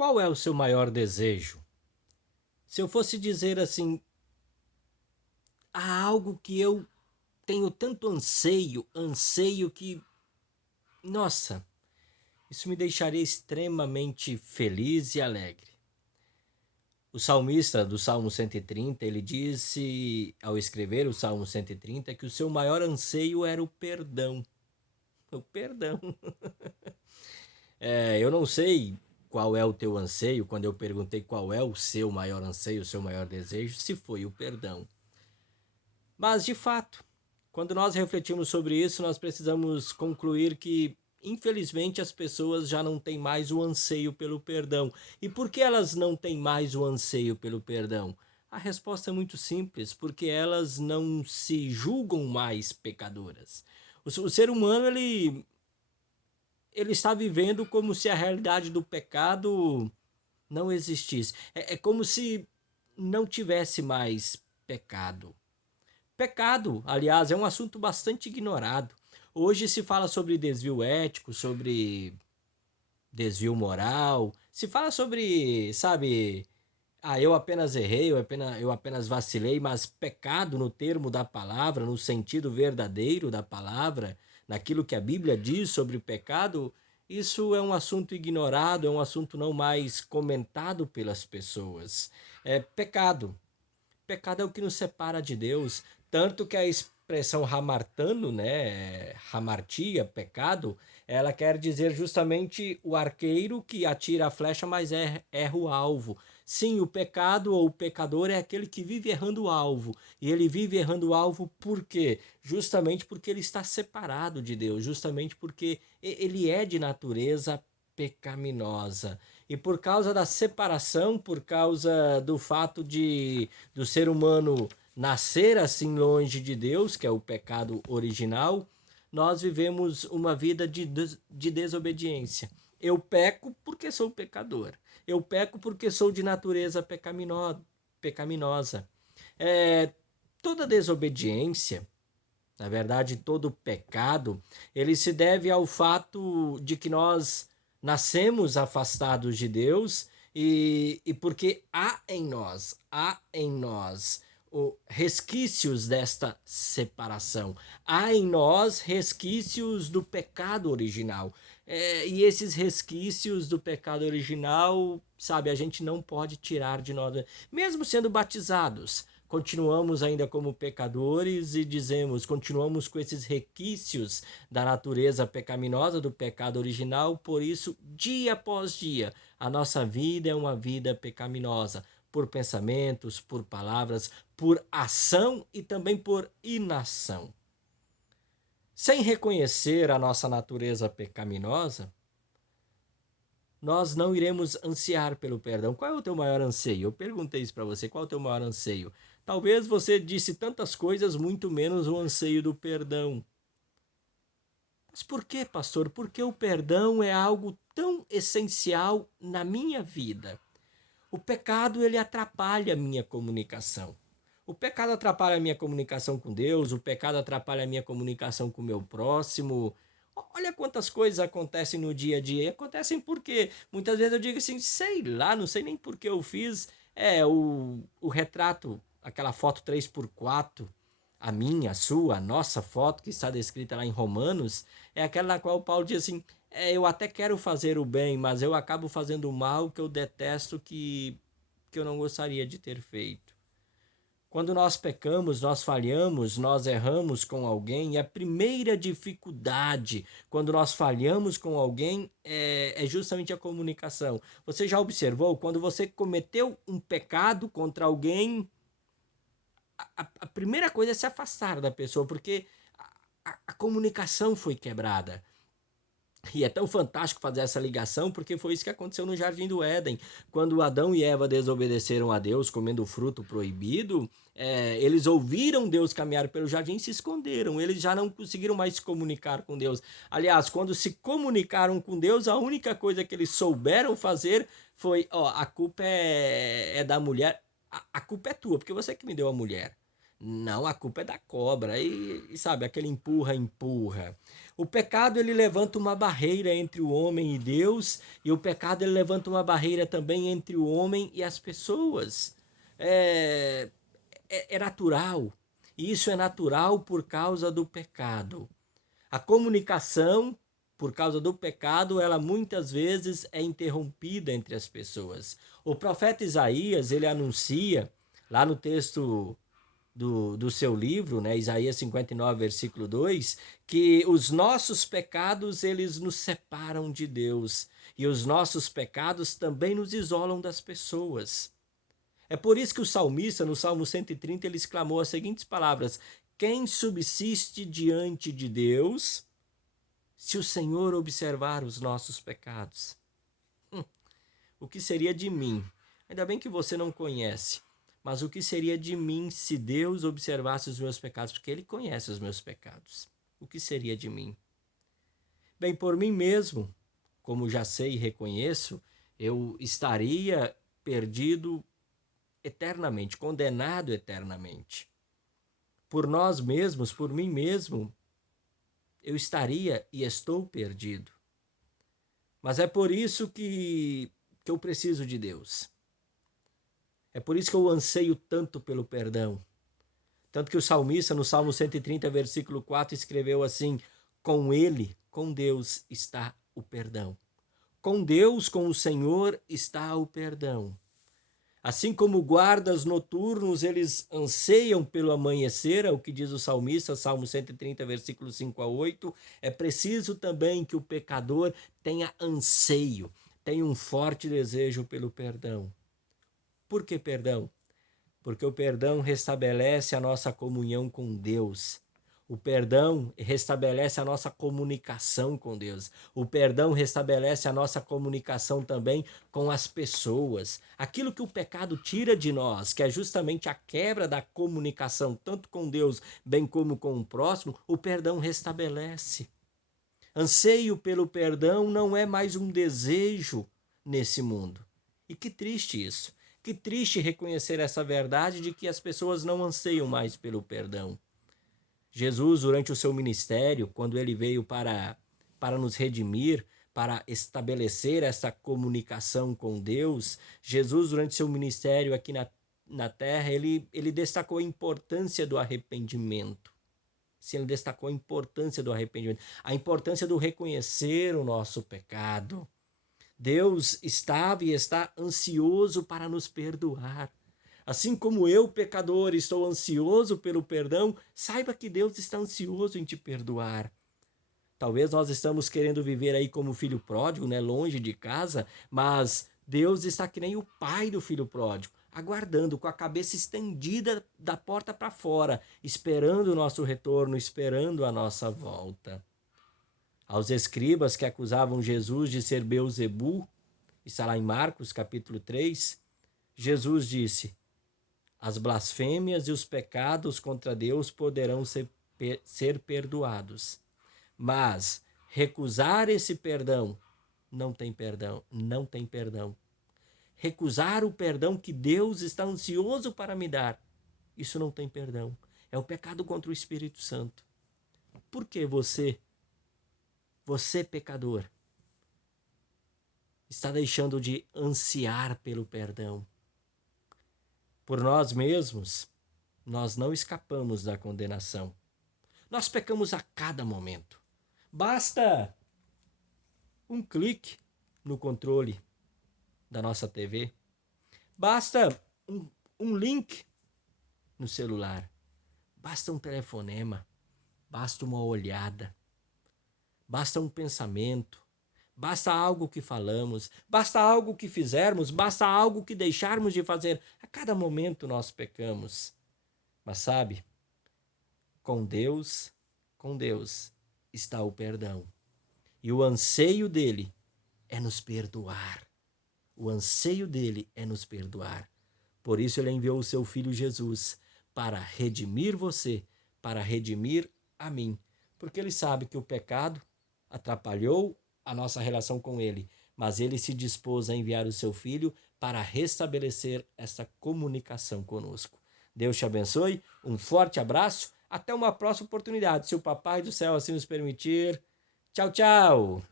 Qual é o seu maior desejo? Se eu fosse dizer assim, há algo que eu tenho tanto anseio que, nossa, isso me deixaria extremamente feliz e alegre. O salmista do Salmo 130, ele disse, ao escrever o Salmo 130, que o seu maior anseio era o perdão. O perdão. Eu não sei qual é o teu anseio, quando eu perguntei qual é o seu maior anseio, o seu maior desejo, se foi o perdão. Mas, de fato, quando nós refletimos sobre isso, nós precisamos concluir que, infelizmente, as pessoas já não têm mais o anseio pelo perdão. E por que elas não têm mais o anseio pelo perdão? A resposta é muito simples, porque elas não se julgam mais pecadoras. O ser humano, ele está vivendo como se a realidade do pecado não existisse. É como se não tivesse mais pecado. Pecado, aliás, é um assunto bastante ignorado. Hoje se fala sobre desvio ético, sobre desvio moral, se fala sobre, sabe, eu apenas errei, eu apenas vacilei, mas pecado no termo da palavra, no sentido verdadeiro da palavra, naquilo que a Bíblia diz sobre o pecado, isso é um assunto ignorado, é um assunto não mais comentado pelas pessoas. É pecado. Pecado é o que nos separa de Deus, tanto que a expressão hamartano, né, hamartia, pecado, ela quer dizer justamente o arqueiro que atira a flecha, mas erra o alvo. Sim, o pecado ou o pecador é aquele que vive errando o alvo. E ele vive errando o alvo por quê? Justamente porque ele está separado de Deus, justamente porque ele é de natureza pecaminosa. E por causa da separação, por causa do fato do ser humano nascer assim longe de Deus, que é o pecado original, nós vivemos uma vida de desobediência. Eu peco porque sou pecador. Eu peco porque sou de natureza pecaminosa. É, toda desobediência, na verdade, todo pecado, ele se deve ao fato de que nós nascemos afastados de Deus e porque há em nós resquícios desta separação. Há em nós resquícios do pecado original. E esses resquícios do pecado original, sabe, a gente não pode tirar de nós, mesmo sendo batizados continuamos ainda como pecadores e dizemos, continuamos com esses requisitos da natureza pecaminosa, do pecado original, por isso, dia após dia, a nossa vida é uma vida pecaminosa, por pensamentos, por palavras, por ação e também por inação. Sem reconhecer a nossa natureza pecaminosa, nós não iremos ansiar pelo perdão. Qual é o teu maior anseio? Eu perguntei isso para você. Qual é o teu maior anseio? Talvez você disse tantas coisas, muito menos o anseio do perdão. Mas por que, pastor? Porque o perdão é algo tão essencial na minha vida. O pecado, ele atrapalha a minha comunicação. O pecado atrapalha a minha comunicação com Deus, o pecado atrapalha a minha comunicação com o meu próximo. Olha quantas coisas acontecem no dia a dia. E acontecem porque muitas vezes eu digo assim, sei lá, não sei nem por que eu fiz o retrato, aquela foto 3x4, a minha, a sua, a nossa foto que está descrita lá em Romanos, é aquela na qual Paulo diz assim, eu até quero fazer o bem, mas eu acabo fazendo o mal que eu detesto, que eu não gostaria de ter feito. Quando nós pecamos, nós falhamos, nós erramos com alguém, e a primeira dificuldade quando nós falhamos com alguém é justamente a comunicação. Você já observou? Quando você cometeu um pecado contra alguém, a primeira coisa é se afastar da pessoa, porque a comunicação foi quebrada. E é tão fantástico fazer essa ligação, porque foi isso que aconteceu no Jardim do Éden. Quando Adão e Eva desobedeceram a Deus, comendo o fruto proibido, eles ouviram Deus caminhar pelo jardim e se esconderam. Eles já não conseguiram mais se comunicar com Deus. Aliás, quando se comunicaram com Deus, a única coisa que eles souberam fazer foi: a culpa é da mulher, a culpa é tua, porque você que me deu a mulher. Não, a culpa é da cobra. E sabe, aquele empurra, empurra. O pecado ele levanta uma barreira entre o homem e Deus, e o pecado ele levanta uma barreira também entre o homem e as pessoas. É, é natural. E isso é natural por causa do pecado. A comunicação, por causa do pecado, ela muitas vezes é interrompida entre as pessoas. O profeta Isaías, ele anuncia, lá no texto do seu livro, né, Isaías 59, versículo 2, que os nossos pecados, eles nos separam de Deus. E os nossos pecados também nos isolam das pessoas. É por isso que o salmista, no Salmo 130, ele exclamou as seguintes palavras: quem subsiste diante de Deus, se o Senhor observar os nossos pecados? O que seria de mim? Ainda bem que você não conhece, mas o que seria de mim se Deus observasse os meus pecados? Porque Ele conhece os meus pecados. O que seria de mim? Bem, por mim mesmo, como já sei e reconheço, eu estaria perdido eternamente, condenado eternamente. Por nós mesmos, por mim mesmo, eu estaria e estou perdido. Mas é por isso que eu preciso de Deus. É por isso que eu anseio tanto pelo perdão. Tanto que o salmista, no Salmo 130, versículo 4, escreveu assim: com ele, com Deus, está o perdão. Com Deus, com o Senhor, está o perdão. Assim como guardas noturnos, eles anseiam pelo amanhecer, é o que diz o salmista, Salmo 130, versículos 5 a 8. É preciso também que o pecador tenha anseio, tenha um forte desejo pelo perdão. Por que perdão? Porque o perdão restabelece a nossa comunhão com Deus. O perdão restabelece a nossa comunicação com Deus. O perdão restabelece a nossa comunicação também com as pessoas. Aquilo que o pecado tira de nós, que é justamente a quebra da comunicação, tanto com Deus, bem como com o próximo, o perdão restabelece. Anseio pelo perdão não é mais um desejo nesse mundo. E que triste isso. Que triste reconhecer essa verdade de que as pessoas não anseiam mais pelo perdão. Jesus, durante o seu ministério, quando ele veio para nos redimir, para estabelecer essa comunicação com Deus, Jesus, durante seu ministério aqui na terra, ele destacou a importância do arrependimento. Sim, ele destacou a importância do arrependimento, a importância do reconhecer o nosso pecado. Deus estava e está ansioso para nos perdoar. Assim como eu, pecador, estou ansioso pelo perdão, saiba que Deus está ansioso em te perdoar. Talvez nós estamos querendo viver aí como filho pródigo, né, longe de casa, mas Deus está que nem o pai do filho pródigo, aguardando com a cabeça estendida da porta para fora, esperando o nosso retorno, esperando a nossa volta. Aos escribas que acusavam Jesus de ser Beelzebu, está lá em Marcos capítulo 3, Jesus disse: as blasfêmias e os pecados contra Deus poderão ser perdoados, mas recusar esse perdão não tem perdão, não tem perdão. Recusar o perdão que Deus está ansioso para me dar, isso não tem perdão. É o pecado contra o Espírito Santo. Por que você pecador, está deixando de ansiar pelo perdão? Por nós mesmos, nós não escapamos da condenação. Nós pecamos a cada momento. Basta um clique no controle da nossa TV. Basta um link no celular. Basta um telefonema. Basta uma olhada. Basta um pensamento. Basta algo que falamos. Basta algo que fizermos. Basta algo que deixarmos de fazer. A cada momento nós pecamos. Mas sabe, com Deus está o perdão. E o anseio dele é nos perdoar. O anseio dele é nos perdoar. Por isso ele enviou o seu filho Jesus para redimir você, para redimir a mim. Porque ele sabe que o pecado atrapalhou a nossa relação com ele, mas ele se dispôs a enviar o seu filho para restabelecer essa comunicação conosco. Deus te abençoe, um forte abraço, até uma próxima oportunidade, se o Papai do Céu assim nos permitir. Tchau, tchau!